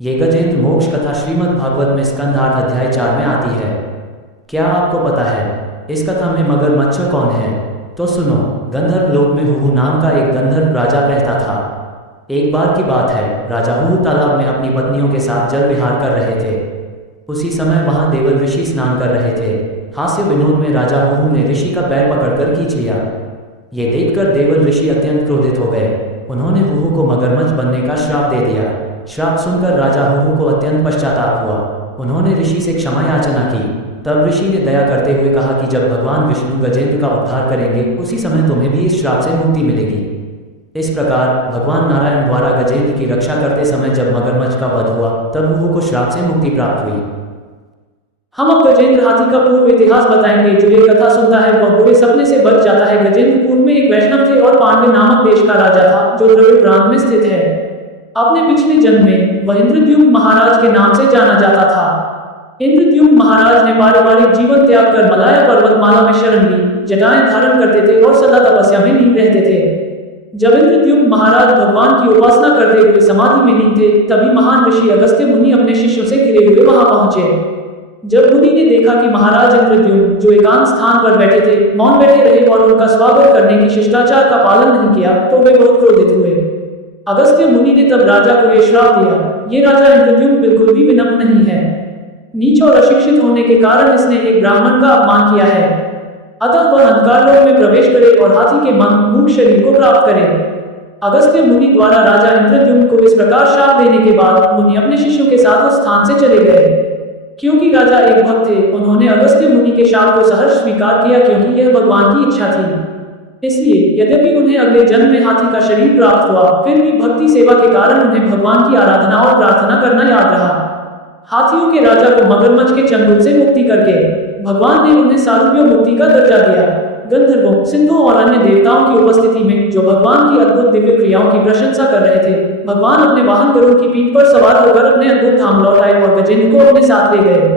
ये गजेंद्र मोक्ष कथा श्रीमद् भागवत में स्कंद 8 अध्याय 4 में आती है। क्या आपको पता है इस कथा में मगरमच्छ कौन है? तो सुनो। गंधर्व लोक में हुहु नाम का एक गंधर्व राजा रहता था। एक बार की बात है, राजा हुहु तालाब में अपनी पत्नियों के साथ जल विहार कर रहे थे। उसी समय वहां देवल ऋषि स्नान कर रहे थे। हास्य विनोद में राजा हुहु ने ऋषि का पैर पकड़कर खींच लिया। ये देखकर देवल ऋषि अत्यंत क्रोधित हो गए। उन्होंने हुहु को मगरमच्छ बनने का श्राप दे दिया। श्राप सुनकर राजा हुहु को अत्यंत पश्चाताप हुआ। उन्होंने ऋषि से क्षमा याचना की। तब ऋषि ने दया करते हुए कहा कि जब भगवान विष्णु गजेंद्र का उद्धार करेंगे उसी समय तुम्हें भी इस श्राप से मुक्ति मिलेगी। इस प्रकार भगवान नारायण द्वारा गजेंद्र की रक्षा करते समय जब मगरमच्छ का वध हुआ तब हुहु को श्राप से मुक्ति प्राप्त हुई। हम अब गजेंद्र हाथी का पूर्व इतिहास बताएंगे। जो ये कथा सुनता है वह बुरे सपने से बच जाता है। गजेंद्र पूर्व में एक वैष्णव थे और पांड्य नामक देश का राजा था जो द्रविड़ प्रांत में स्थित है। अपने पिछले जन्म में वह इंद्रद्युम्न महाराज के नाम से जाना जाता था। इंद्रद्युम्न महाराज ने पारिवारिक जीवन त्याग कर मलाया पर्वतमाला में शरण ली, जटाएं धारण करते थे और सदा तपस्या में लीन रहते थे। जब इंद्रद्युम्न महाराज भगवान की उपासना करते हुए समाधि में लीन थे तभी महान ऋषि अगस्त्य मुनि अपने शिष्यों से घिरे हुए वहां पहुंचे। जब मुनि ने देखा कि महाराज इंद्रद्युम्न जो एकांत स्थान पर बैठे थे मौन बैठे रहे और उनका स्वागत करने की शिष्टाचार का पालन नहीं किया तो वे बहुत क्रोधित हुए। अगस्त्य मुनि ने तब राजा को यह श्राप दिया, ये राजा इंद्रद्युम्न बिल्कुल भी विनम्र नहीं है। नीच और अशिक्षित होने के कारण इसने एक ब्राह्मण का अपमान किया है। अतः वह अंधकार लोक में प्रवेश करे और हाथी के मन मूक शरीर को प्राप्त करे। अगस्त्य मुनि द्वारा राजा इंद्रद्युम्न को इस प्रकार श्राप देने के बाद मुनि अपने शिष्यों के साथ उस स्थान से चले गए। क्योंकि राजा एक भक्त थे, उन्होंने अगस्त्य मुनि के शाप को सहर्ष स्वीकार किया क्योंकि यह भगवान की इच्छा थी। इसलिए यद्यपि उन्हें अगले जन्म में हाथी का शरीर प्राप्त हुआ, फिर भी भक्ति सेवा के कारण उन्हें भगवान की आराधना और प्रार्थना करना याद रहा। हाथियों के राजा को मगरमच्छ के चंगुल से मुक्ति करके भगवान ने उन्हें सारूप्य मुक्ति का दर्जा दिया। गंधर्वों, सिद्धों और अन्य देवताओं की उपस्थिति में जो भगवान की अद्भुत दिव्य क्रियाओं की प्रशंसा कर रहे थे, भगवान अपने वाहन गरुड़ की पीठ पर सवार होकर अपने अद्भुत धाम लौट आए और गजेंद्र को अपने साथ ले गए।